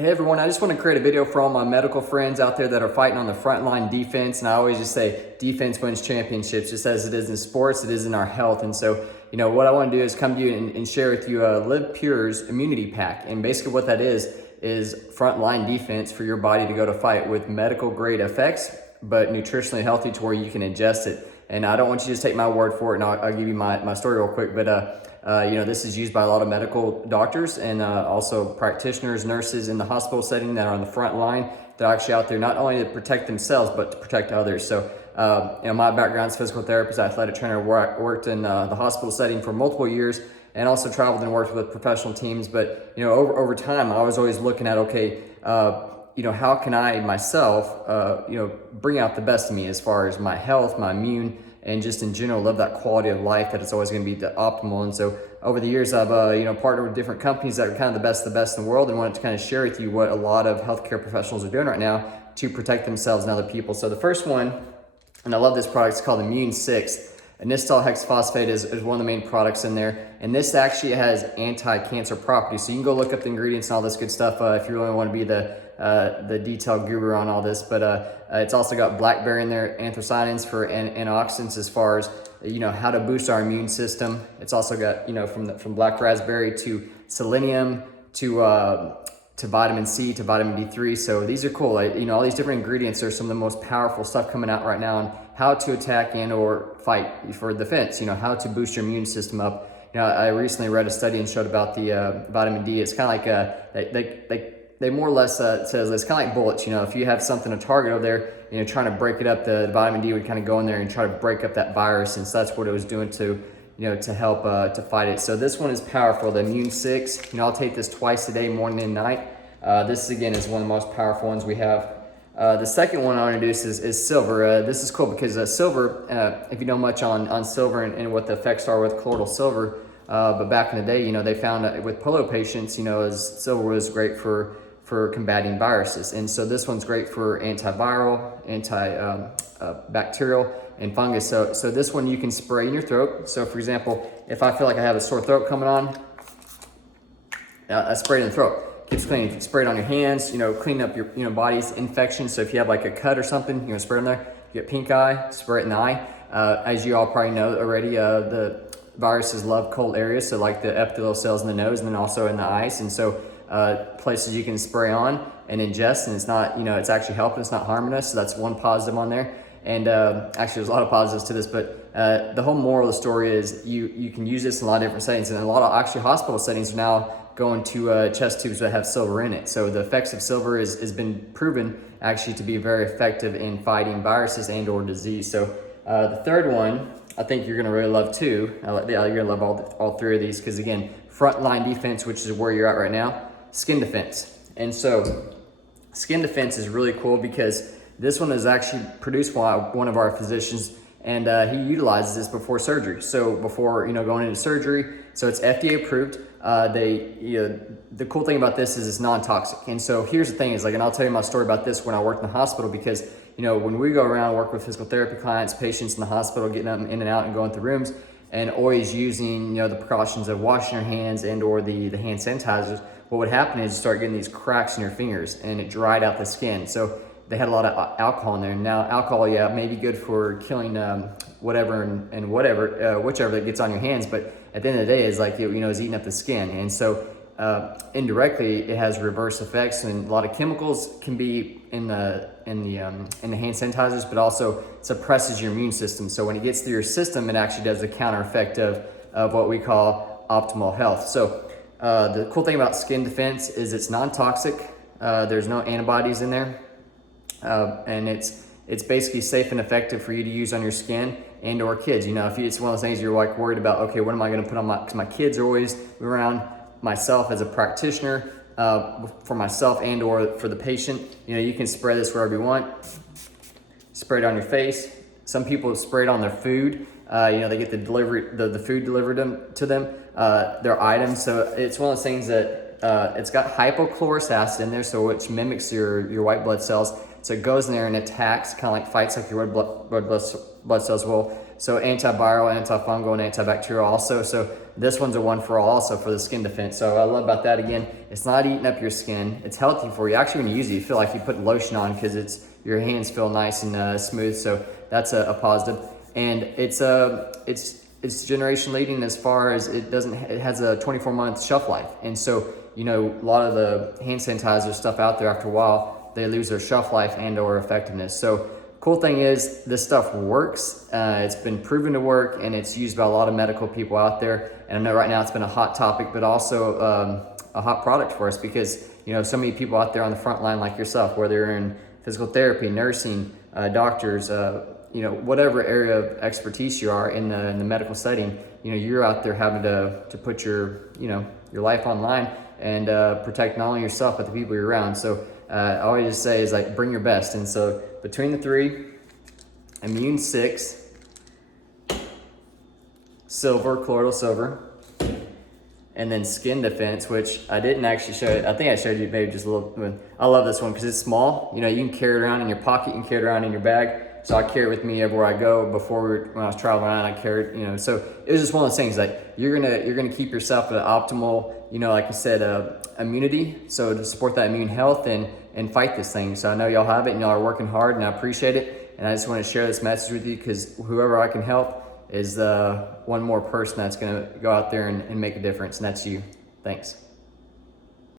Hey everyone, I just want to create a video for all my medical friends out there that are fighting on the front line defense. And I always just say defense wins championships, just as it is in sports, it is in our health. And so, what I want to do is come to you and share with you Live Pure's immunity pack. And basically what that is frontline defense for your body to go to fight with medical grade effects, but nutritionally healthy to where you can ingest it. And I don't want you to just take my word for it, and I'll give you my story real quick. But this is used by a lot of medical doctors and also practitioners, nurses in the hospital setting that are on the front line. They're actually out there not only to protect themselves, but to protect others. So, my background is physical therapist, athletic trainer, worked in the hospital setting for multiple years, and also traveled and worked with professional teams. But, over time, I was always looking at, how can I myself, bring out the best of me as far as my health, my immune, and just in general live that quality of life that it's always going to be the optimal. And so over the years, I've partnered with different companies that are kind of the best in the world, and wanted to kind of share with you what a lot of healthcare professionals are doing right now to protect themselves and other people. So the first one, and I love this product, it's called Immune 6. Inositol hexaphosphate is one of the main products in there, and this actually has anti-cancer properties. So you can go look up the ingredients and all this good stuff if you really want to be the detailed guru on all this. But it's also got blackberry in there, anthocyanins for antioxidants as far as how to boost our immune system. It's also got from black raspberry to selenium to vitamin C to vitamin D3. So these are cool. All these different ingredients are some of the most powerful stuff coming out right now on how to attack and or fight for defense. How to boost your immune system up. I recently read a study and showed about the vitamin D. It's kind of like they more or less says it's kind of like bullets. If you have something to target over there, trying to break it up, the vitamin D would kind of go in there and try to break up that virus, and so that's what it was doing to help to fight it. So this one is powerful, the Immune 6. I'll take this twice a day, morning and night. This again is one of the most powerful ones we have. The second one I'll introduce is silver. This is cool because silver, if you know much on silver and what the effects are with colloidal silver, but back in the day, they found that with polio patients, as silver was great for combating viruses. And so this one's great for antiviral, antibacterial, and fungus. So this one you can spray in your throat. So for example, if I feel like I have a sore throat coming on, I spray it in the throat. Keeps clean. Spray it on your hands, clean up your body's infection. So if you have like a cut or something, spray it in there. If you get pink eye, spray it in the eye. As you all probably know already, the viruses love cold areas. So like the epithelial cells in the nose and then also in the eyes. And so places you can spray on and ingest, and it's not, it's actually helping, it's not harming us. So that's one positive on there. And actually there's a lot of positives to this, but the whole moral of the story is you can use this in a lot of different settings, and a lot of actually hospital settings are now going to chest tubes that have silver in it. So the effects of silver has been proven actually to be very effective in fighting viruses and or disease. So the third one, I think you're gonna really love too. You're gonna love all three of these, because again, frontline defense, which is where you're at right now, skin defense. And so skin defense is really cool because this one is actually produced by one of our physicians, and he utilizes this before surgery. So before going into surgery, so it's FDA approved. The cool thing about this is it's non-toxic. And so here's the thing is and I'll tell you my story about this when I worked in the hospital, because when we go around and work with physical therapy clients, patients in the hospital, getting them in and out and going through rooms, and always using the precautions of washing your hands and or the hand sanitizers, what would happen is you start getting these cracks in your fingers and it dried out the skin. So they had a lot of alcohol in there. Now alcohol, may be good for killing whatever and whichever that gets on your hands, but at the end of the day, it's like it's eating up the skin. And so indirectly, it has reverse effects, and a lot of chemicals can be in the hand sanitizers, but also suppresses your immune system. So when it gets through your system, it actually does the counter effect of what we call optimal health. So the cool thing about skin defense is it's non-toxic. There's no antibodies in there. And it's basically safe and effective for you to use on your skin and or kids. If it's one of those things you're like worried about, okay, what am I going to put on because my kids are always around, myself as a practitioner, for myself and or for the patient, you can spray this wherever you want. Spray it on your face. Some people spray it on their food. They get the food delivered to them, their items. So it's one of those things that it's got hypochlorous acid in there, so which mimics your white blood cells. So it goes in there and attacks, kind of like fights like your red blood cells will. So antiviral, antifungal, and antibacterial also. So this one's a one for all also for the skin defense. So I love about that, again, it's not eating up your skin. It's healthy for you. Actually, when you use it, you feel like you put lotion on because your hands feel nice and smooth. So that's a positive. And it's generation leading as far as it has a 24-month shelf life. And so, a lot of the hand sanitizer stuff out there, after a while, they lose their shelf life and or effectiveness. So cool thing is this stuff works. It's been proven to work, and it's used by a lot of medical people out there. And I know right now it's been a hot topic, but also a hot product for us because, so many people out there on the front line like yourself, whether you're in physical therapy, nursing, doctors, whatever area of expertise you are in the medical setting, you're out there having to put your life online and protect not only yourself, but the people you're around. So I always just say is like, bring your best. And so between the three, Immune 6, silver, colloidal silver, and then skin defense, which I didn't actually show you. I think I showed you maybe just a little bit. I love this one because it's small. You can carry it around in your pocket, you can carry it around in your bag. So I carry it with me everywhere I go. When I was traveling around, I carried it, so it was just one of those things, like you're gonna keep yourself at optimal, like I said, immunity. So to support that immune health and fight this thing. So I know y'all have it and y'all are working hard, and I appreciate it. And I just want to share this message with you because whoever I can help is one more person that's gonna go out there and make a difference, and that's you. Thanks.